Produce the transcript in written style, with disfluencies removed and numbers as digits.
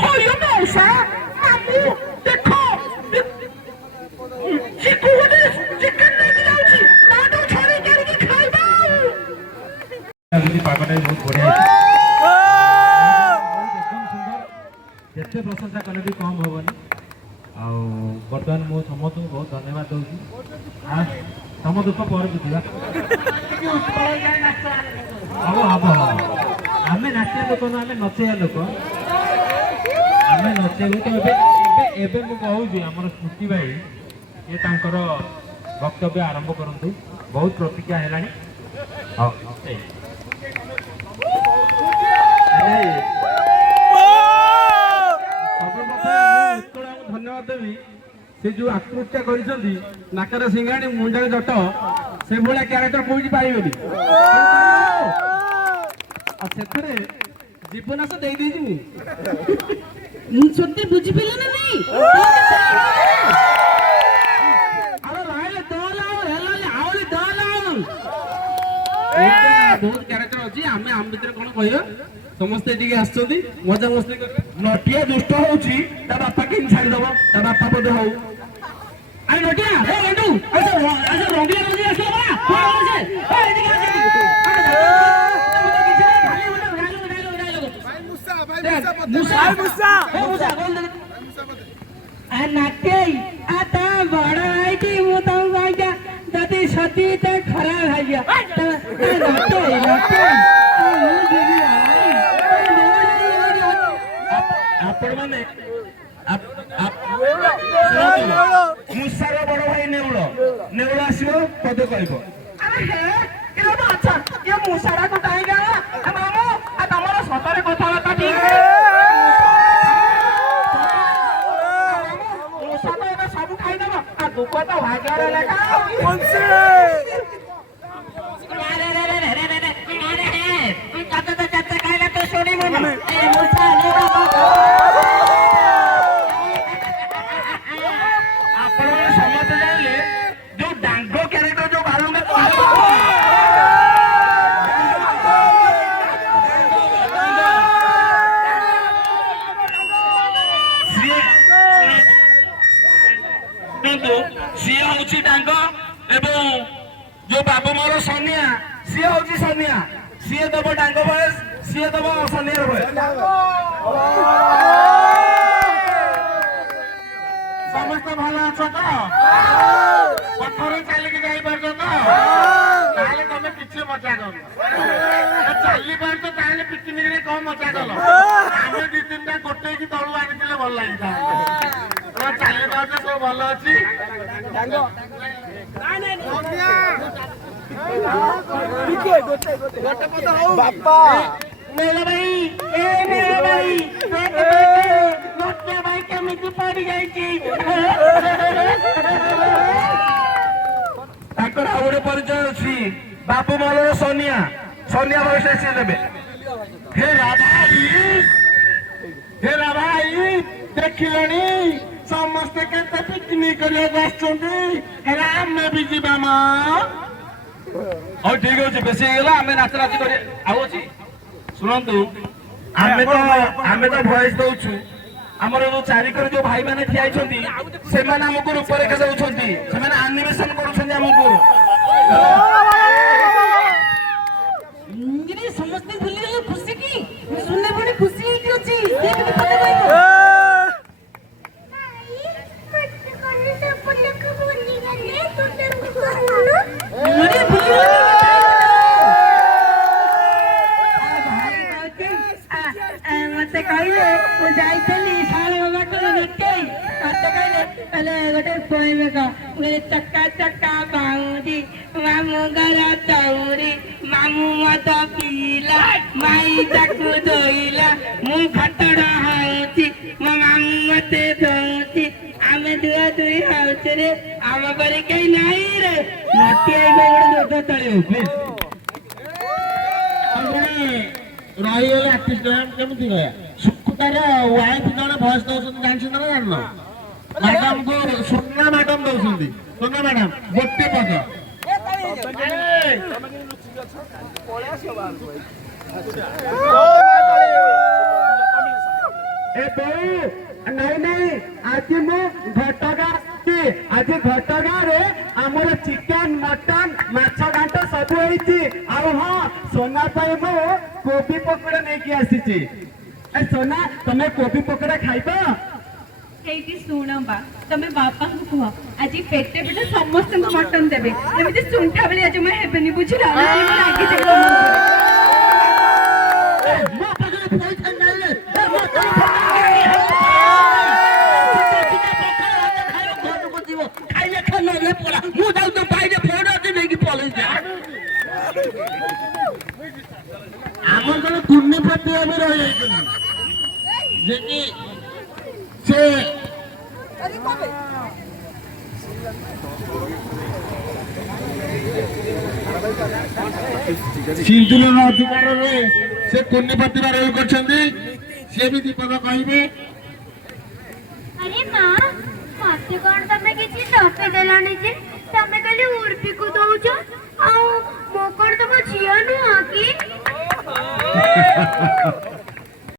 हरियो मौसा मामू देखो चिकू गोटे चिकन लेके जाउची नाडो छाड़ी के खाइबा अगली पागटे बहुत बढ़िया एकदम सुंदर जते प्रशंसा कले भी कम होबनी आ वर्तमान मो समस्त बहुत धन्यवाद दूची आ तम दुख पर बुझिबा अब आमे नाट्य लोक न आमे नचेया लोक आमे नचेबू तो एबे मु कहूँ आमर स्मृति भाई ये तांकर वक्तव्य आरंभ करंतु बहुत प्रतिज्ञा हेलानी धन्यवाद देवी से जो आकृत्या करिसंती नाकर सिंगाणी मुंडा जट से भलिया क्यारेक्टर कोई पाइबेनी सेथरे जीवनाश दे देजी मु छोटे बुझी पिले ना नहीं अरे लाइले दलाओ हेलाले आवली दलाओ एटा बहुत क्यारेक्टर अछि आमे आम भीतर कोन कहियो समस्त एटिके आछथि मजा मस्ती कर नटिया दुष्ट होउची ता बापा के छाड़ दबो ता बापा पद हो अरे नटिया ए एडू ऐसे रंगिया रंगिया आसला बा कोन से ए एटिके आछथि सती खराब है मुसार बड़ भाई नेउल नेउल आसो पद कह मुसारा को मामू तुम सतरे कथबार्ता ठीक सब खाईदेव दुख तो भाग्य समझते जाइले जो डांग क्यारेक्टर जो बालुंगा सी हूँ डांग एवं जो बाबू मोर सनिया सी हूँ सनिया सी दब डांग बयस सी दब सनिया बयस समस्त भल अछ तो पथर चलिक जापर तो तुम किसी मजा कर चली पार तो पिकनिक कम मजा कल आम दी तीन टा गोटे की तलू आनी भल लगी चली पार सब भल अच्छी बापा मेला भाई ए मेला भाई गोटे भाई केमिति पड़ी जाइछि ताकर आउरे परिचय अछि बापू मालर सोनिया सोनिया बयस से देबे हे राभाई देखिलनी समस्त केते पिकनिक करे बसचंदी राम में भी जीवा मा और ठीक अछि बेसी गेला हमें नाच नाच करे आउछि सुनंतु आमे तो वॉइस दउछु हमर जो चारिकर जो भाई माने ठिया छथि से माने हमको रूपरेखा दउछथि से माने एनिमेशन करूछथि हमको इंग्लिश समझते भूल गए खुशी की सुनने बड़ी खुशी है क्यों छी देख के पता नहीं मुझे भूल गए मते कहले वो जाइतली सारे बाबा को नटके मते कहले पहले गोटे पोएम का वे चक्का चक्का बाउरी मामू गला चौरी मामू मत पीला माई ताकू धोइला मु खटड़ा हाउची मो मामू मते धोउची आमे दुआ दुई हाउच रे आम पर कई नाही रे नटिया गोड़ दो तळे प्लीज रही आर्टिस्ट केमती गया सुकुतार वाइफ जन भॉइस दौरान जानते ना जान मैडम को सोना मैडम दौरान सोना मैडम गोटे पद ହେଇଛି। ଆଉ ହଁ सोना ପାଇଁ ମୁଁ कोबी पकोड़ा ନେଇକି ଆସିଛି। सोना ତମେ कोबी पकोड़ा ଖାଇବ? এইটি শুଣ ବା ତମେ ବାପାଙ୍କୁ କୁହ ଆଜି ପେଟେ ପେଟେ ସମସ୍ତଙ୍କୁ ମଟନ ଦେବେ ଏମିତି ସୁଣ୍ଠା ଭଳି ଆଜି ମୁଁ ହେବେନି ବୁଝିଲ ନହେଲେ ମୁଁ ରାଗିଯିବି ତମ ଉପରେ। ମୋ ପାଖରେ ପଇସା ନାହିଁ ରେ ଖାଇଲେ ଖାଇଲେ ପଳା ମୁଁ ଯାଉଛି ତ ପାଇଲେ ଫୋନ ଅଛି ନେଇକି ପଳେଇ ଯା ଆମର ଜଣେ କୁର୍ଣ୍ଣିପତି ଆମେ ରହିଯାଇଛନ୍ତି ଯେ କି ସେ ସିନ୍ଦୁରର ଅଧିକାରରେ ସେ କୁର୍ଣ୍ଣିପତି ରୋଲ କରିଛନ୍ତି ସିଏ ବି ଦୀପକ କହିବେ। अरे माँ मते कौन तमे किसी टॉपी देलानी जे तमे खाली उर्फी को दउछ आ मो कौन तम झिया नु आकी